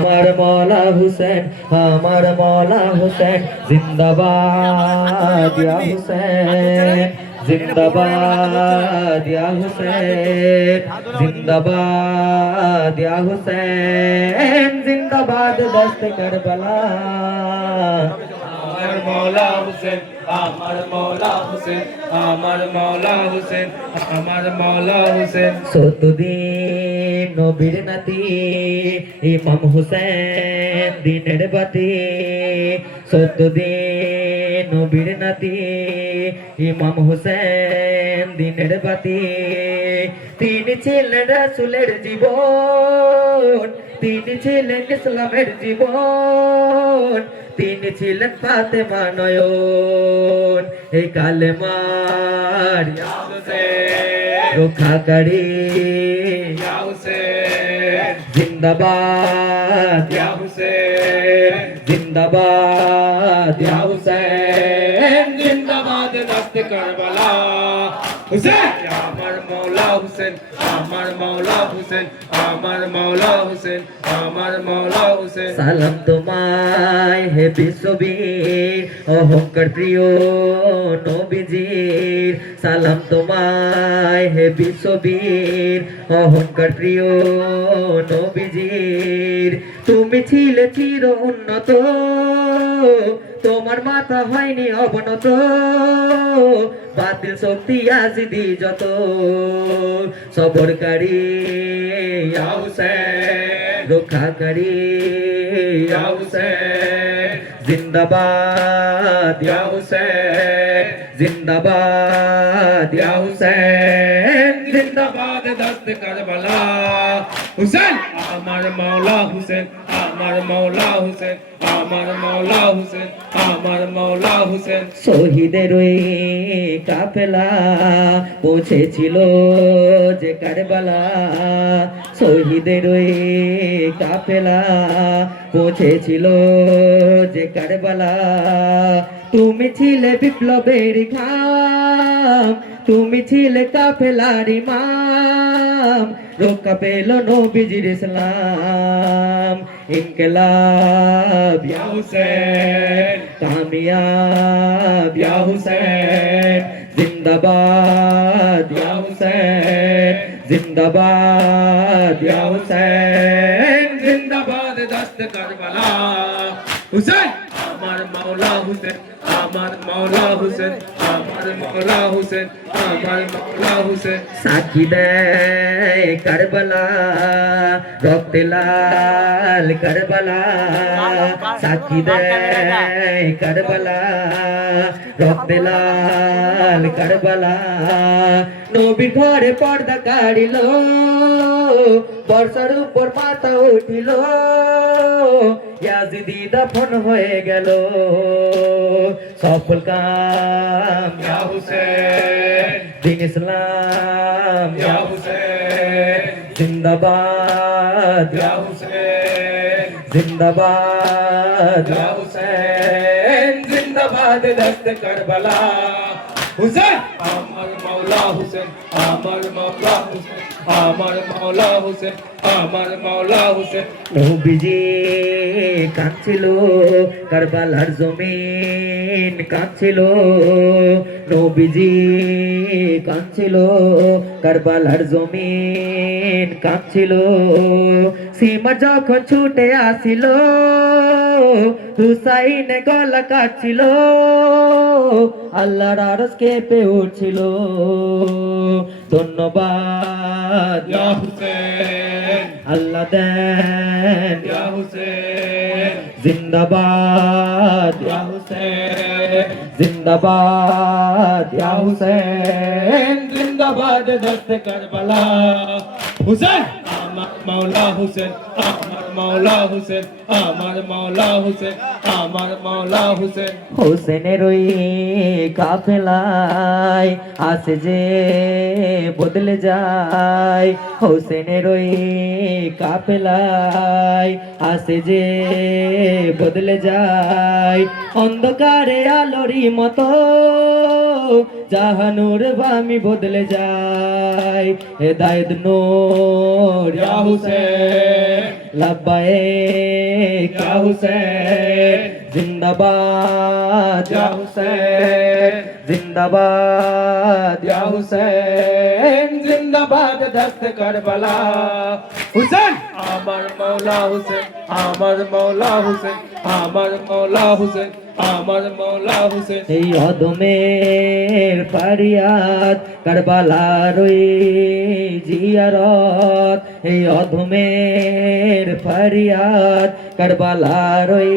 আমার মৌলা হুসেন, আমার মৌলা হুসেন জিন্দাবাদ ইয়া হুসেন, জিন্দাবাদ ইয়া হুসেন, জিন্দাবাদ ইয়া হুসেন, জিন্দাবাদ দস্তে কারবালা। আমার মৌলা হুসেন, আমার মৌলা হুসেন, আমার মৌলা হুসেন, আমার মৌলা হুসেন। সত্যদিন নবীর নাতি ইমাম হুসেন দিনের বাতি, সত্যদিন নবীর নাতি ইমাম হুসেন দিনের বাতি। তিনি ছিলেন রাসূলের জীবন, তিনি ছিলেন ইসলামের জীবন, তিনি ছিলেন ফাতেমা নয়ন, এই কালেমার ইয়া হুসেন, রক্ষাকারী ইয়া হুসেন, জিন্দাবাদ ইয়া হুসেন, জিন্দাবাদ ইয়া হুসেন, জিন্দাবাদ দস্তে কারবালা। হুসেন আমার মৌলা হুসেন, আমার মৌলা হুসেন, আমার মৌলা হুসেন, আমার মৌলা হুসেন। সালাম তোমায় হে বিশ্ববীর অহংকার প্রিয় নবীজির, সালাম তোমায় হে বিশ্ববীর অহংকার প্রিয় নবীজির। তুমি ছিলে চির উন্নত, তোমার মাথা হয়নি অবনত, বাতিল শক্তি আজিদি যত, সবরকারী ইয়া হুসেন, রক্ষাকারী ইয়া হুসেন, জিন্দাবাদ ইয়া হুসেন, জিন্দাবাদ ইয়া হুসেন, জিন্দাবাদ দস্তে কারবালা। হুসেন আমার মৌলা হুসেন, আমার মৌলা হুসেন, আমার মৌলা হুসেন, আমার মৌলা হুসেন। শহীদের ওই কাফেলা পৌঁছেছিল যে কারবালা, শহীদের ওই কাফেলা পৌঁছেছিল যে কারবালা। তুমি ছিলে বিপ্লবের ঘাম, তুমি ছিলে কাফেলার ইমাম, রক্ষা পেল নবীজির ইসলাম। ইনকলাব ইয়া হুসেন, কামিয়াব ইয়া হুসেন, জিন্দাবাদ ইয়া হুসেন, জিন্দাবাদ ইয়া হুসেন, জিন্দাবাদ দস্তে কারবালা। হুসেন আমার মৌলা হুসেন, আমার মৌলা হুসেন, আমার মৌলা হুসেন, আমার মৌলা হুসেন। সাক্ষী দেয় কারবালা, রক্তে লাল কারবালা, সাক্ষী দেয় কারবালা, রক্তে লাল কারবালা। নবীর ঘরে পর্দা কাড়িল, বর্ষার উপর মাথা উঠিল, ইয়াজিদি দাফন হয়ে গেল, সফল কাম ইয়া হুসেন, দিন ইসলাম ইয়া হুসেন, জিন্দাবাদ ইয়া হুসেন, জিন্দাবাদ ইয়া হুসেন, জিন্দাবাদ দস্তে কারবালা। হুসেন আমার মৌলা হুসেন, আমার মৌলা হুসেন, আমার মৌলা হুসেন, আমার মৌলা হুসেন। নবীজি কাঁদছিল, কারবালার জমিন কাঁদছিল, নবীজি কাঁদছিল, কারবালার জমিন কাঁদছিল। সীমা যখন ছুটে আসিল, হুসাইন গলা কাটছিল, আল্লাহর আরশ কেঁপে উঠছিল। ধন্যবাদ ইয়া হুসেন, আল্লাহ দেন ইয়া হুসেন, জিন্দাবাদ ইয়া হুসেন, জিন্দাবাদ ইয়া হুসেন, জিন্দাবাদ দস্তে কারবালা। হুসেন আমার মৌলা হুসেন, আমার মৌলা হুসেন, আমার মৌলা হুসেন, আমার মৌলা হুসেন। হোসেনের ওই কাফেলায় আসে যে বদলে যায়, হোসেনের ওই কাফেলায় আসে যে বদলে যায়, অন্ধকারে আলোরই মতো জাহানুর বামি বদলে যায়, হেদায়েত নূর ইয়া হুসেন, लब्बैक या हुसैन जिंदाबाद या हुसैन जिंदाबाद या हुसैन जिंदाबाद दस्त करबला हुसैन আমার মৌলা হুসেন আমার মৌলা হুসেন আমার মৌলা হুসেন আমার মৌলা হুসেন এই অদমের ফারিয়াদ কারবালার ওই জিয়ারত এই অদমের ফারিয়াদ কারবালার ওই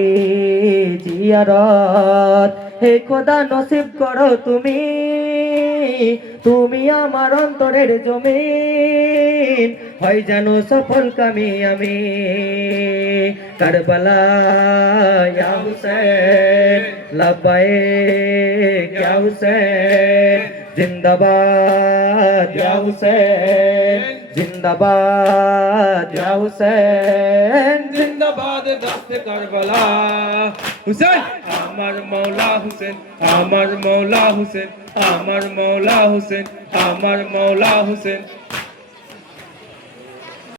জিয়ারত হে খোদা নসিব করো তুমি তুমি আমার অন্তরের জমিন হয় জানো সফল কামি আমি কারবালা ইয়া হুসেন লব্বাইক ইয়া হুসেন জিন্দাবাদ ইয়া হুসেন জিন্দাবাদ ইয়া হুসেন জিন্দাবাদ দস্ত কারবালা হুসেন আমার মৌলা হুসেন আমার মৌলা হুসেন আমার মৌলা হুসেন আমার মৌলা হুসেন